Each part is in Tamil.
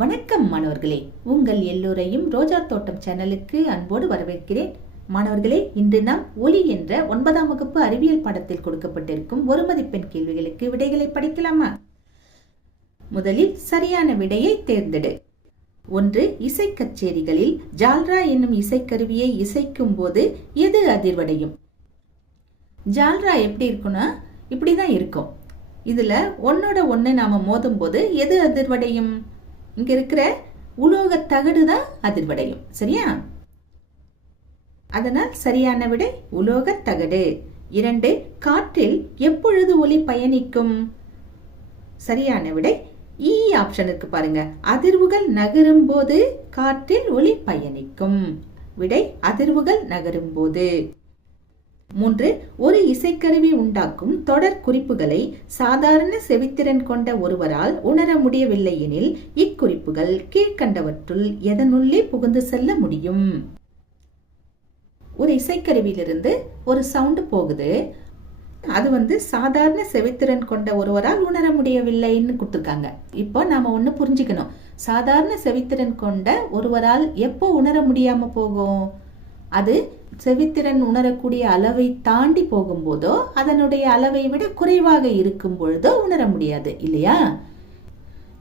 வணக்கம் மாணவர்களே. உங்கள் எல்லோரையும் ரோஜா தோட்டம் சேனலுக்கு அன்போடு வரவேற்கிறேன். மாணவர்களே இன்று நாம் ஒலி என்ற ஒன்பதாம் வகுப்பு அறிவியல் பாடத்தில் கொடுக்கப்பட்டிருக்கும் ஒரு மதிப்பெண் கேள்விகளுக்கு விடைகளை படிக்கலாமா? முதலில் சரியான விடையை தேர்ந்தெடு. ஒன்று இசை கச்சேரிகளில் ஜால்ரா என்னும் இசைக்கருவியை இசைக்கும் போது எது அதிர்வடையும்? ஜால்ரா எப்படி இருக்கும்னா இப்படிதான் இருக்கும். இதுல ஒன்னோட ஒன்று நாம மோதும் போது எது அதிர்வடையும்? இங்க இருக்கிற உலோக தகடு தான் அதிர்வடையும் சரியா? அதனால் சரியான விடை உலோக தகடு. இரண்டு காற்றில் எப்பொழுது ஒளி பயணிக்கும்? சரியான விடை e இ ஆப்ஷன் இருக்கு பாருங்க. அதிர்வுகள் நகரும் போது காற்றில் ஒளி பயணிக்கும். விடை அதிர்வுகள் நகரும் போது. மூன்று ஒரு இசைக்கருவி உண்டாக்கும் தொடர் குறிப்புகளை சாதாரண செவித்திறன் கொண்ட ஒருவரால் உணர முடியவில்லை எனில் இக்குறிப்புகள் கீழ்கண்டவற்றுள் எதனுள்ளே புகுந்து செல்ல முடியும்? ஒரு இசைக்கருவியிலிருந்து ஒரு சவுண்டு போகுது. அது வந்து சாதாரண செவித்திறன் கொண்ட ஒருவரால் உணர முடியவில்லைன்னு கொடுத்துருக்காங்க. இப்போ நாம ஒன்று புரிஞ்சுக்கணும். சாதாரண செவித்திறன் கொண்ட ஒருவரால் எப்போ உணர முடியாம போகும்? அது செவித்திறன் உணரக்கூடிய அளவை தாண்டி போகும்போதோ அதனுடைய அளவை விட குறைவாக இருக்கும் பொழுதோ உணர முடியாது இல்லையா?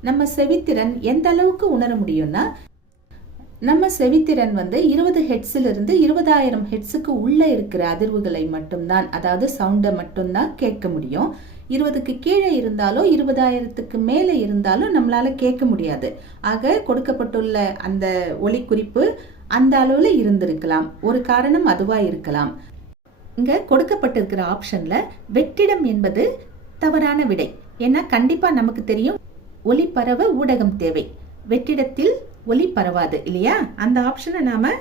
நம்ம செவித்திறன் எந்த அளவுக்கு உணர முடியும்னா நம்ம செவித்திறன் வந்து இருபது ஹெட்ஸில் இருந்து இருபதாயிரம் ஹெட்ஸுக்கு உள்ள இருக்கிற அதிர்வுகளை மட்டும்தான் அதாவது சவுண்டை மட்டும்தான் கேட்க முடியும். இருபதுக்கு கீழே இருந்தாலோ இருபதாயிரத்துக்கு மேலே இருந்தாலும் நம்மளால கேட்க முடியாது. ஆக கொடுக்கப்பட்டுள்ள அந்த ஒலி குறிப்பு அந்த அளவில் இருந்திருக்கலாம். ஒரு காரணம் அதுவா இருக்கலாம். இங்க கொடுக்கப்பட்டிருக்கிற ஆப்ஷன்ல வெற்றிடம் என்பது தவறான விடை. ஏன்னா கண்டிப்பா நமக்கு தெரியும் ஒளிபரவ ஊடகம் தேவை. வெற்றிடத்தில் ஒளி பரவாது இல்லையா? அந்த ஆப்ஷனை நாம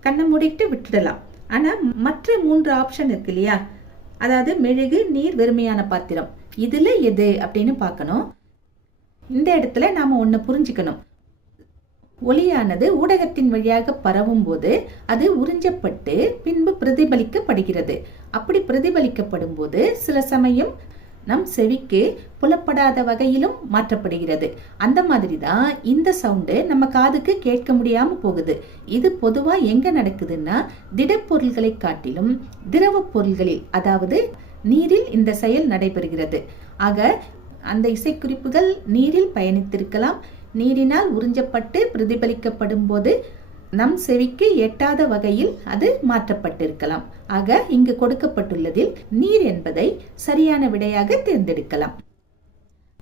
கண்ணை மூடிட்டு விட்டுடலாம். ஆனா மற்ற மூன்று ஆப்ஷன் இருக்கு இல்லையா? அதாவது மெழுகு நீர் வெறுமையான பாத்திரம். இதுல எது அப்படின்னு பார்க்கணும். இந்த இடத்துல நாம ஒன்னு புரிஞ்சுக்கணும். ஒளியானது ஊடகத்தின் வழியாக பரவும் போது அது உறிஞ்சப்பட்டு பின்பு பிரதிபலிக்கப்படுகிறது. அப்படி பிரதிபலிக்கப்படும் போது சில சமயம் நம் செவிக்கு புலப்படாத வகையிலும் மாற்றப்படுகிறது. அந்த மாதிரி தான் இந்த சவுண்டு நம்ம காதுக்கு கேட்க முடியாம போகுது. இது பொதுவா எங்க நடக்குதுன்னா திடப்பொருள்களை காட்டிலும் திரவ பொருள்களில் அதாவது நீரில் இந்த செயல் நடைபெறுகிறது. ஆக அந்த இசைக்குறிப்புகள் நீரில் பயணித்திருக்கலாம் நீரினால் உறிஞ்சப்பட்டு பிரதிபலிக்கப்படும் போது நம் செவிக்கு எட்டாத வகையில் அது மாற்றப்பட்டிருக்கலாம். ஆக இங்கு கொடுக்கப்பட்டுள்ளதில் நீர் என்பதை சரியான விடையாக தேர்ந்தெடுக்கலாம்.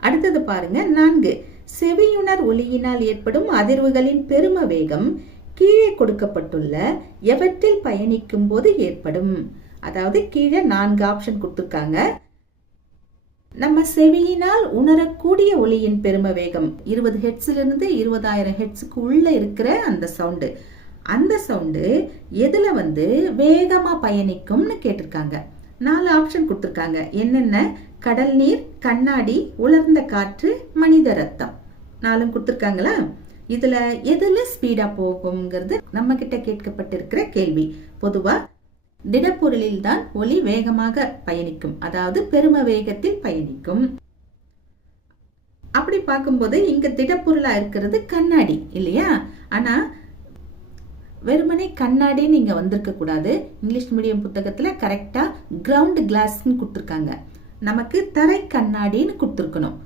அடுத்தது பாருங்க நான்கு. செவியுணர் ஒளியினால் ஏற்படும் அதிர்வுகளின் பெரும வேகம் கீழே கொடுக்கப்பட்டுள்ள எவற்றில் பயணிக்கும் போது ஏற்படும்? அதாவது கீழே நான்கு ஆப்ஷன் கொடுத்துருக்காங்க. நம்ம செவியினால் உணரக்கூடிய ஒளியின் பெரும வேகம் இருபது ஹெட்ஸிலிருந்து இருபதாயிரம் ஹெட்ஸுக்கு உள்ள இருக்கிற அந்த சவுண்டு. அந்த சவுண்டு எதுல வந்து வேகமா பயணிக்கும்னு கேட்டிருக்காங்க. நாலு ஆப்ஷன் கொடுத்துருக்காங்க. என்னென்ன? கடல் நீர் கண்ணாடி உலர்ந்த காற்று மனித ரத்தம். நாலும் கொடுத்துருக்காங்களா? இதுல எதுல ஸ்பீடா போகுங்கிறது நம்ம கிட்ட கேட்கப்பட்டிருக்கிற கேள்வி. பொதுவா திடப்பொருளில் தான் ஒளி வேகமாக பயணிக்கும். அதாவது பெரும வேகத்தில் பயணிக்கும். அப்படி பார்க்கும்போது இங்க திடப்பொருளா இருக்கிறது கண்ணாடி இல்லையா? ஆனா வெறுமனே கண்ணாடின்னு இங்க வந்திருக்க கூடாது. இங்கிலீஷ் மீடியம் புத்தகத்துல கரெக்டா கிரவுண்ட் கிளாஸ்ன்னு கொடுத்துருக்காங்க. நமக்கு தரை கண்ணாடின்னு கொடுத்துருக்கணும்.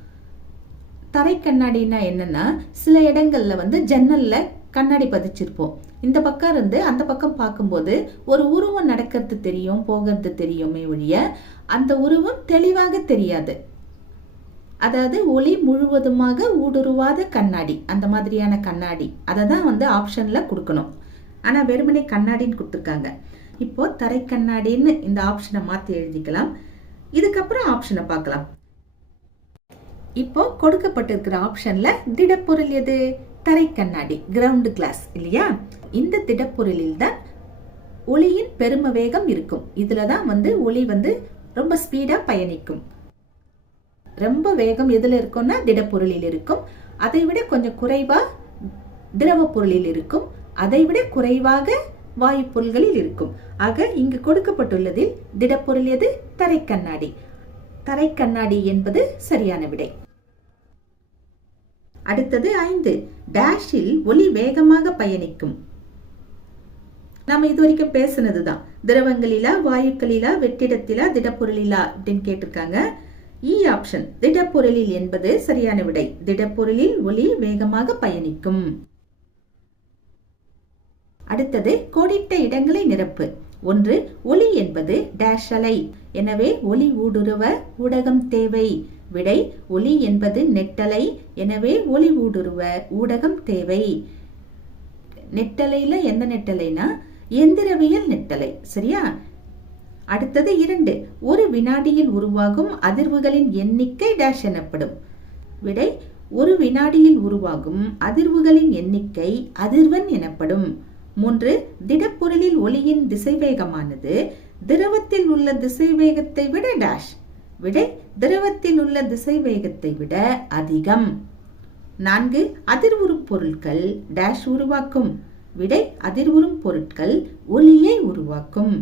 தரை கண்ணாடினா என்னன்னா சில இடங்கள்ல வந்து ஜன்னல்ல கண்ணாடி பதிச்சிருப்போம். இந்த பக்கம் இருந்து அந்த பக்கம் பார்க்கும்போது ஒரு உருவம் நடக்கிறது தெரியும் போகிறது தெரியுமே ஒழிய அந்த உருவம் தெளிவாக தெரியாது. அதாவது ஒளி முழுவதுமாக ஊடுருவாத கண்ணாடி அந்த மாதிரியான கண்ணாடி. அதை தான் வந்து ஆப்ஷனில் கொடுக்கணும். ஆனால் வெறுமனே கண்ணாடின்னு கொடுத்துருக்காங்க. இப்போ தரை கண்ணாடின்னு இந்த ஆப்ஷனை மாற்றி எழுதிக்கலாம். இதுக்கப்புறம் ஆப்ஷனை பார்க்கலாம். இப்போ கொடுக்கப்பட்டிருக்கிற ஆப்ஷன்ல திடப்பொருள் எது? தரை கண்ணாடி கிரவுண்ட் கிளாஸ் இல்லையா? இந்த திடப்பொருளில் தான் ஒளியின் பெரும வேகம் இருக்கும். இதுல தான் வந்து ஒளி வந்து ரொம்ப ஸ்பீடா பயணிக்கும். ரொம்ப வேகம் எதுல இருக்கும்னா திடப்பொருளில் இருக்கும். அதை விட கொஞ்சம் குறைவா திரவ பொருளில் இருக்கும். அதை விட குறைவாக வாயு பொருள்களில் இருக்கும். ஆக இங்கு கொடுக்கப்பட்டுள்ளதில் திடப்பொருள் எது? தரை கண்ணாடி. தரை கண்ணாடி என்பது சரியான விடை. அடுத்தது ஐந்து. டேஷில் ஒளி வேகமாக பயணிக்கும். நம்ம இது வரைக்கும் பேசுனதுதான். திரவங்களிலா வாயுக்களிலா வெற்றிடத்திலா திடப்பொருளிலா அப்படின்னு கேட்டிருக்காங்க. E இ ஆப்ஷன் திடப்பொருளில் என்பது சரியான விடை. திடப்பொருளில் ஒளி வேகமாக பயணிக்கும். அடுத்தது கோடிட்ட இடங்களை நிரப்பு. ஒன்று ஒளி என்பது டேஷ் அலை எனவே ஒளி ஊடுருவ ஊடகம் தேவை. விடை ஒளி என்பது நெட்டலை. எனவே ஒளி ஊடுருவ ஊடகம் தேவை. நெட்டலையில எந்த நெட்டலைனா எந்திரவியல் நெட்டலை சரியா? அடுத்தது இரண்டு ஒரு வினாடியில் உருவாகும் அதிர்வுகளின் எண்ணிக்கை டேஷ் எனப்படும். விடை ஒரு வினாடியில் உருவாகும் அதிர்வுகளின் எண்ணிக்கை அதிர்வன் எனப்படும். மூன்று திடப்பொருளில் ஒளியின் திசைவேகமானது திரவத்தில் உள்ள திசைவேகத்தை விட டேஷ் விடை திரவத்தில் உள்ள திசைவேகத்தை விட அதிகம். நான்கு அதிர்வுறும் பொருட்கள் டேஷ் உருவாக்கும் விடை அதிர்வுறும் பொருட்கள் ஒலியை உருவாக்கும்.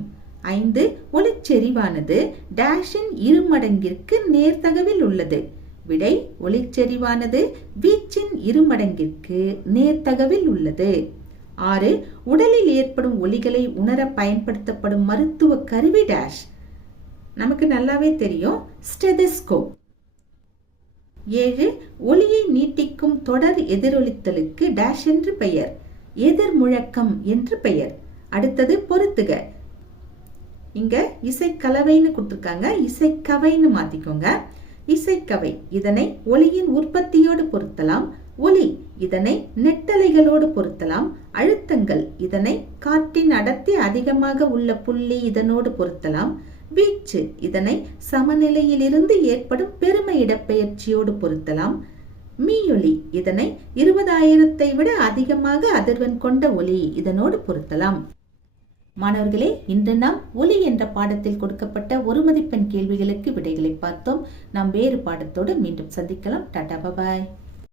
ஐந்து ஒளிச்செறிவானது டேஷின் இருமடங்கிற்கு நேர்த்தகவில் உள்ளது விடை ஒளிச்செறிவானது வீச்சின் இருமடங்கிற்கு நேர்த்தகவில் உள்ளது. ஆறு உடலில் ஏற்படும் ஒலிகளை உணர பயன்படுத்தப்படும் மருத்துவ கருவி டேஷ் நமக்கு நல்லாவே தெரியும். ஸ்டெதஸ்கோப் ஏழு ஒளியை நீட்டிக்கும் தொடர் எதிரொலித்தலுக்கு டேஷ் என்று பெயர். எதிர் முழக்கம் என்று பெயர். அடுத்தது பொருத்துக. இங்க இசைக்கலவைன்னு கொடுத்துருக்காங்க. இசைக்கவைன்னு மாத்திக்கோங்க. இசைக்கவை. இதனை ஒளியின் உற்பத்தியோடு பொருத்தலாம். ஒலி இதனை நெட்டலைகளோடு பொருத்தலாம். அழுத்தங்கள் இதனை காற்றின் அடர்த்தி அதிகமாக உள்ள புள்ளி இதனோடு பொருத்தலாம். வீச்சு இதனை சமநிலையிலிருந்து ஏற்படும் பெருமை இடப்பெயர்ச்சியோடு பொருத்தலாம். மீயொலி இதனை இருபதாயிரத்தை விட அதிகமாக அதிர்வெண் கொண்ட ஒலி இதனோடு பொருத்தலாம். மாணவர்களே இன்று நாம் ஒலி என்ற பாடத்தில் கொடுக்கப்பட்ட ஒரு மதிப்பெண் கேள்விகளுக்கு விடைகளை பார்த்தோம். நாம் வேறு பாடத்தோடு மீண்டும் சந்திக்கலாம். டாடா பபாய்